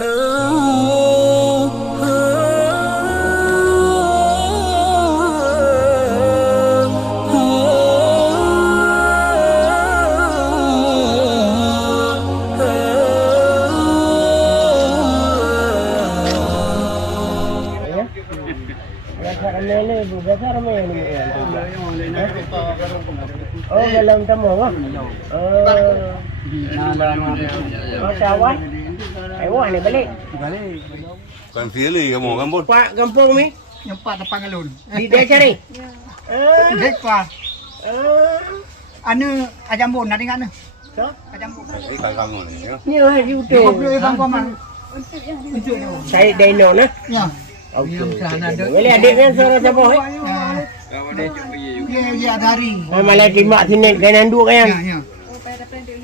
Oh, dalam tamu ah. Masya-Allah. Ayuh ni balik. Kan pilih kamu kampung. Pak kampung ni. Nyempat depan galon. Di dia cari. Dek pa. Anu ajambon nak dengar ni. So? Ajambon. Ini kan kamu ni. Ni hai YouTube. Boleh bang paman. Saya Dino nah. Ya. Okey. Boleh adik kan suara siapa eh? Dia dari. Malah timak sini kanan dua kan. Ya.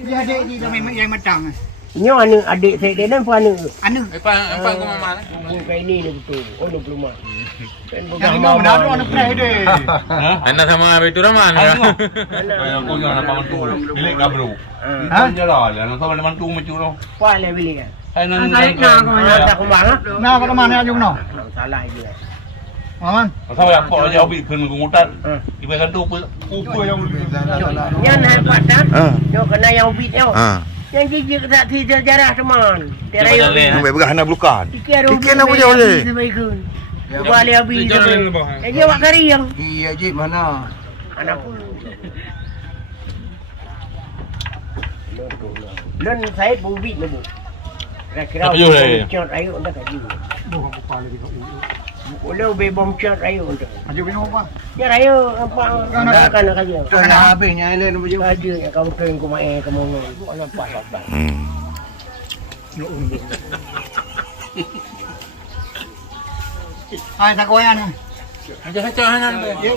Dia adik di dalam yang matang. Nyo anu adik saya dia dan anu. Anu. Apa kau mama? Bukan ini ni betul. Oh 20 mak. Kan Yang mau dah ada anak play deh. Anda sama itu Rahman. Aku jangan apa mantu. Bilik kabru. Ha? Jalan, jangan sampai mantu macam tu. Pak le beli kan. Saya nak kau Mana tak kembang ah? Nah, kat mana aja kau? Salah dia. Paman. Sampai apa aja hobi kan mengutat. Ibu kan tu apa yang Yang nak buat dah. Yo kena yang ubit yo. Yang jijik tak tiada jarah teman. Terayo. Sampai belah nak belukan. Fikir nak boleh boleh. Sebaikun. Balik habis. Dia buat kari yang. Iya, Cik, mana? Anak pun. Dan saya ubit le bu. Kira-kira bom ayo dah kaji. Bukan kepala dia. Boleh be bom chat ayo dah. Aja punya apa? Ya ayo apa kan kaji. Kena habisnya ini nombor je. Kaji kau keng ku mai kamu ngono. Nampak apa. Hai tak koyan. Aja cahanan be.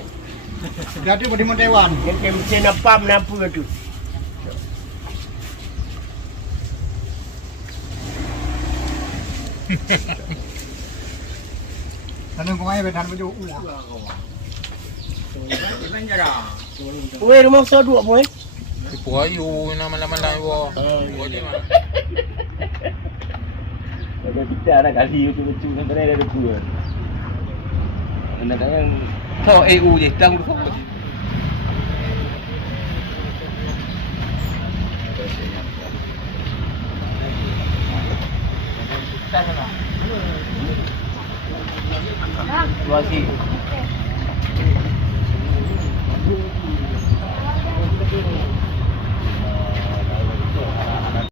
Jadi bodi Dewan. Yang mesti napam napu tu. Tanam kau ai betan baju. Wei rumah saya dua boy. Ibu ayu nama lama-lama ibu. Boleh mah. Ada kita ada kali lucu-lucu kan tadi ada dua. Nak yang kau EU je tang tu. Situasi